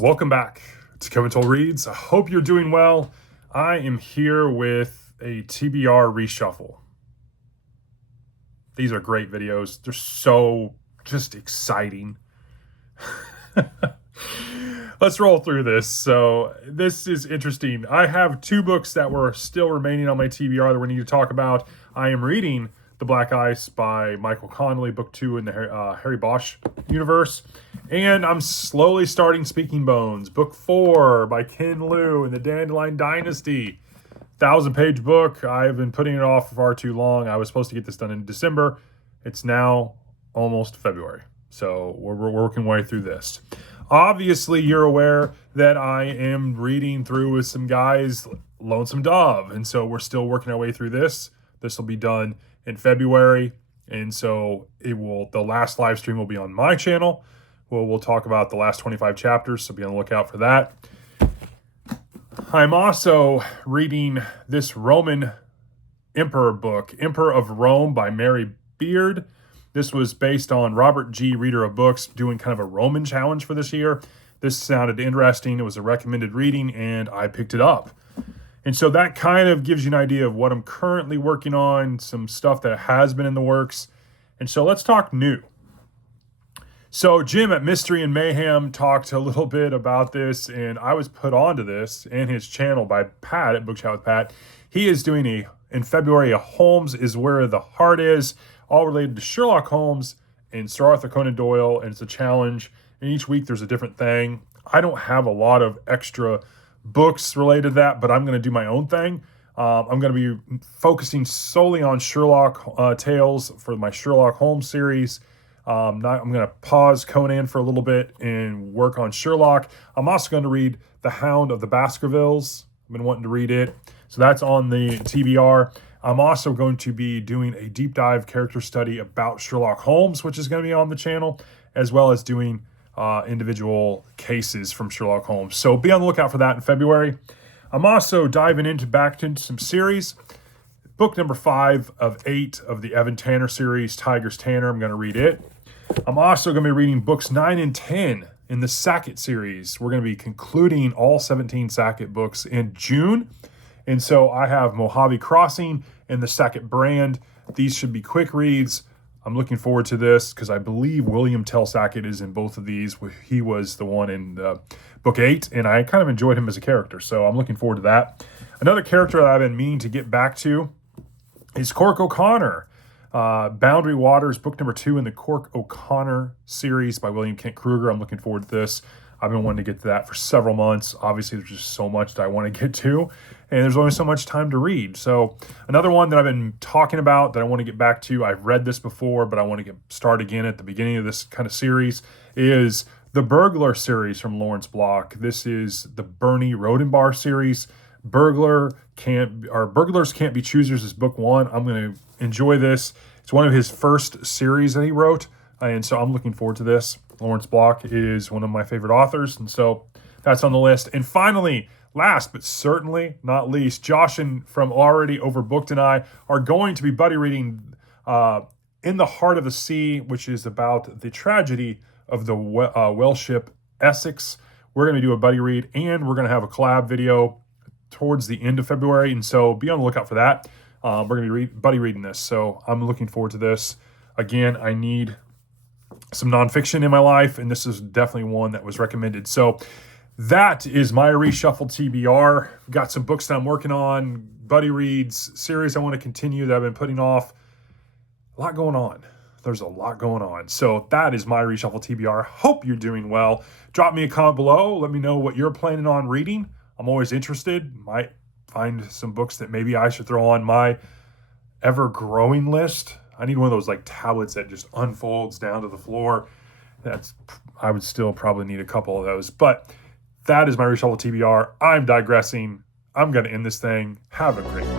Welcome back to Kevin Toll Reads. I hope you're doing well. I am here with a TBR Reshuffle. These are great videos. They're so just exciting. Let's roll through this. So this is interesting. I have two books that were still remaining on my TBR that we need to talk about. I am reading The Black Ice by Michael Connelly, book 2 in the Harry Bosch universe. And I'm slowly starting Speaking Bones, book 4 by Ken Liu in the Dandelion Dynasty. 1,000-page book. I've been putting it off for far too long. I was supposed to get this done in December. It's now almost February. So we're working our way through this. Obviously, you're aware that I am reading through with some guys Lonesome Dove. And so we're still working our way through this. This will be done in February. And so the last live stream will be on my channel. We'll talk about the last 25 chapters, so be on the lookout for that. I'm also reading this Roman Emperor book, Emperor of Rome by Mary Beard. This was based on Robert G. Reader of Books doing kind of a Roman challenge for this year. This sounded interesting. It was a recommended reading, and I picked it up. And so that kind of gives you an idea of what I'm currently working on, some stuff that has been in the works. And so let's talk new. So Jim at Mystery and Mayhem talked a little bit about this, and I was put onto this and his channel by Pat at Book Chat with Pat. He is doing in February, a Holmes is Where the Heart Is, all related to Sherlock Holmes and Sir Arthur Conan Doyle, and it's a challenge. And each week there's a different thing. I don't have a lot of extra books related to that, but I'm going to do my own thing. I'm going to be focusing solely on Sherlock tales for my Sherlock Holmes series. I'm going to pause Conan for a little bit and work on Sherlock. I'm also going to read The Hound of the Baskervilles. I've been wanting to read it. So that's on the TBR. I'm also going to be doing a deep dive character study about Sherlock Holmes, which is going to be on the channel, as well as doing individual cases from Sherlock Holmes. So be on the lookout for that in February. I'm also diving back into some series. Book number 5 of 8 of the Evan Tanner series, Tiger's Tanner. I'm going to read it. I'm also going to be reading books 9 and 10 in the Sackett series. We're going to be concluding all 17 Sackett books in June. And so I have Mojave Crossing and the Sackett brand. These should be quick reads. I'm looking forward to this because I believe William Tell Sackett is in both of these. He was the one in book 8, and I kind of enjoyed him as a character. So I'm looking forward to that. Another character that I've been meaning to get back to is Cork O'Connor. Boundary Waters, book number 2 in the Cork O'Connor series by William Kent Kruger. I'm looking forward to this. I've been wanting to get to that for several months. Obviously, there's just so much that I want to get to, and there's only so much time to read. So another one that I've been talking about that I want to get back to, I've read this before, but I want to start again at the beginning of this kind of series, is the Burglar series from Lawrence Block. This is the Bernie Rodenbar series. Burglars Can't Be Choosers is book 1. I'm going to enjoy this. It's one of his first series that he wrote, and so I'm looking forward to this. Lawrence Block is one of my favorite authors, and so that's on the list. And finally, last but certainly not least, Josh from Already Overbooked and I are going to be buddy reading In the Heart of the Sea, which is about the tragedy of the whale ship Essex. We're going to do a buddy read, and we're going to have a collab video towards the end of February, and so be on the lookout for that. We're going to be buddy reading this, so I'm looking forward to this. Again, I need some nonfiction in my life, and this is definitely one that was recommended. So that is my Reshuffle TBR. Got some books that I'm working on, buddy reads, series I want to continue that I've been putting off. A lot going on. There's a lot going on. So that is my Reshuffle TBR. Hope you're doing well. Drop me a comment below. Let me know what you're planning on reading. I'm always interested. Might find some books that maybe I should throw on my ever-growing list. I need one of those like tablets that just unfolds down to the floor. I would still probably need a couple of those. But that is my Reshuffle TBR. I'm digressing. I'm going to end this thing. Have a great one.